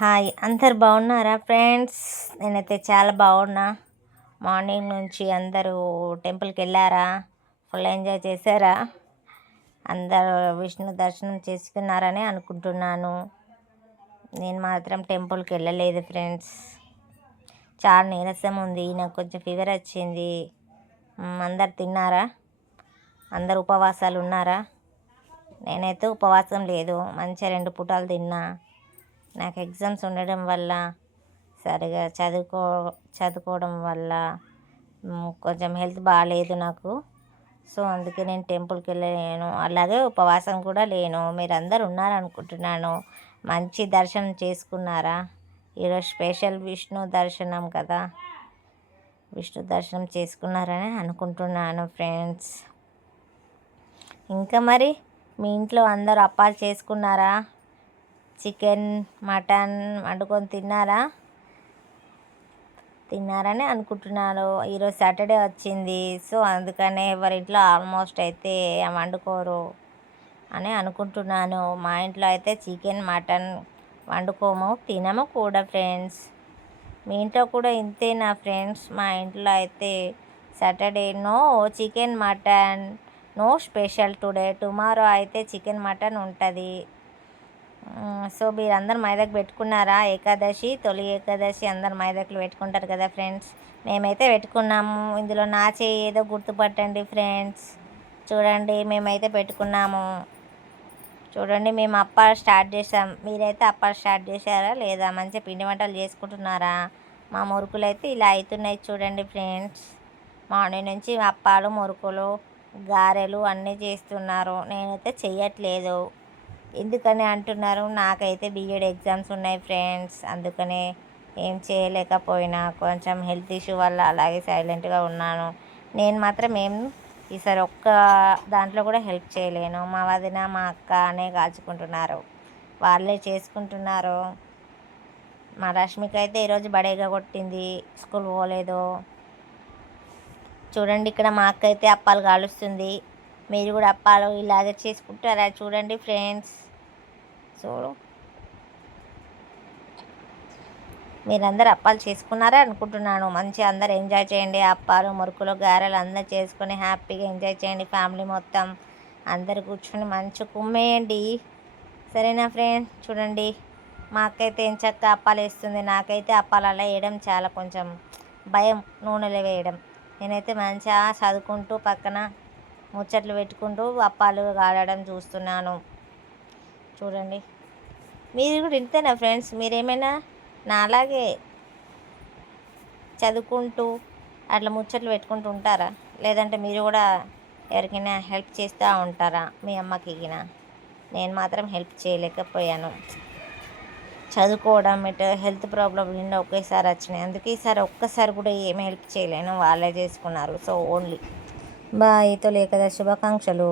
Hi, అందరు బాగున్నారా friends? నేనైతే చాలా బాగున్నా. మార్నింగ్ నుంచి అందరూ టెంపుల్కి వెళ్ళారా? ఫుల్ ఎంజాయ్ చేశారా? అందరూ విష్ణు దర్శనం చేసుకున్నారని అనుకుంటున్నాను. నేను మాత్రం టెంపుల్కి వెళ్ళలేదు ఫ్రెండ్స్. చాలా నీరసం ఉంది, నాకు కొంచెం ఫీవర్ వచ్చింది. అందరు తిన్నారా? అందరు ఉపవాసాలు ఉన్నారా? నేనైతే ఉపవాసం లేదు, మంచిగా 2 పూటలు తిన్నా. నాకు ఎగ్జామ్స్ ఉండడం వల్ల సరిగా చదువుకోవడం వల్ల కొంచెం హెల్త్ బాగాలేదు నాకు. సో అందుకే నేను టెంపుల్కి వెళ్ళలేను, అలాగే ఉపవాసం కూడా లేను. మీరు అందరు ఉన్నారనుకుంటున్నాను. మంచి దర్శనం చేసుకున్నారా? ఈరోజు స్పెషల్ విష్ణు దర్శనం కదా, విష్ణు దర్శనం చేసుకున్నారని అనుకుంటున్నాను ఫ్రెండ్స్. ఇంకా మరి మీ ఇంట్లో అందరూ అప్పాలు చేసుకున్నారా? చికెన్, మటన్ వండుకొని తిన్నారని అనుకుంటున్నాను. ఈరోజు సాటర్డే వచ్చింది, సో అందుకనే ఎవరి ఇంట్లో ఆల్మోస్ట్ అయితే వండుకోరు అని అనుకుంటున్నాను. మా ఇంట్లో అయితే చికెన్, మటన్ వండుకోము, తినము కూడా ఫ్రెండ్స్. మీ ఇంట్లో కూడా ఇంతేనా ఫ్రెండ్స్? మా ఇంట్లో అయితే Saturday no chicken, mutton, no special today. Tomorrow అయితే చికెన్, మటన్ ఉంటుంది. సో మీరందరు మైదాకు పెట్టుకున్నారా? ఏకాదశి, తొలి ఏకాదశి అందరు మైదాకులు పెట్టుకుంటారు కదా ఫ్రెండ్స్. మేమైతే పెట్టుకున్నాము. ఇందులో నా చేయి ఏదో గుర్తుపట్టండి ఫ్రెండ్స్. చూడండి, మేమైతే పెట్టుకున్నాము. చూడండి, మేము అప్పాలు స్టార్ట్ చేసాం. మీరైతే అప్పాలు స్టార్ట్ చేశారా లేదా? మంచిగా పిండి వంటలు చేసుకుంటున్నారా? మా మురుకులు అయితే ఇలా అవుతున్నాయి చూడండి ఫ్రెండ్స్. మార్నింగ్ నుంచి అప్పాలు, మురుకులు, గారెలు అన్నీ చేస్తున్నారు. నేనైతే చెయ్యట్లేదు. ఎందుకని అంటున్నారు? నాకైతే బీఎడ్ ఎగ్జామ్స్ ఉన్నాయి ఫ్రెండ్స్, అందుకనే ఏం చేయలేకపోయినా. కొంచెం హెల్త్ ఇష్యూ వల్ల అలాగే సైలెంట్గా ఉన్నాను. నేను మాత్రం ఈసారి ఒక్క దాంట్లో కూడా హెల్ప్ చేయలేను. మా వదిన, మా అక్క అనే కాల్చుకుంటున్నారు, వాళ్ళే చేసుకుంటున్నారు. మా రష్మిక అయితే ఈరోజు బడేగా కొట్టింది, స్కూల్ పోలేదు. చూడండి, ఇక్కడ మా అక్క అయితే అప్పాలు కాలుస్తుంది. మీరు కూడా అప్పాలు ఇలాగే చేసుకుంటారా? చూడండి ఫ్రెండ్స్. మీరందరూ అప్పాలు చేసుకున్నారా అనుకుంటున్నాను. మంచిగా అందరు ఎంజాయ్ చేయండి. అప్పాలు, మురుకులు, గారెలు అందరు చేసుకొని హ్యాపీగా ఎంజాయ్ చేయండి. ఫ్యామిలీ మొత్తం అందరు కూర్చొని మంచిగా కుమ్మేయండి. సరేనా ఫ్రెండ్స్? చూడండి, మా అక్క అయితే ఎంచక్క అప్పాలు వేస్తుంది. నాకైతే అప్పాలు అలా వేయడం చాలా కొంచెం భయం, నూనెలో వేయడం. నేనైతే మంచిగా చదువుకుంటూ పక్కన ముచ్చట్లు పెట్టుకుంటూ అప్పాలు కాలడం చూస్తున్నాను. చూడండి, మీరు కూడా ఇంతేనా ఫ్రెండ్స్? మీరేమైనా నాలాగే చదువుకుంటూ అట్లా ముచ్చట్లు పెట్టుకుంటూ ఉంటారా? లేదంటే మీరు కూడా ఎవరికైనా హెల్ప్ చేస్తూ ఉంటారా? మీ అమ్మకి నేను మాత్రం హెల్ప్ చేయలేకపోయాను. చదువుకోవడం, ఇటు హెల్త్ ప్రాబ్లం నిండా ఒకేసారి వచ్చినాయి. అందుకే ఈసారి ఒక్కసారి కూడా ఏమి హెల్ప్ చేయలేను, వాళ్ళే చేసుకున్నారు. So only bye. తొలి ఏకాదశి శుభాకాంక్షలు.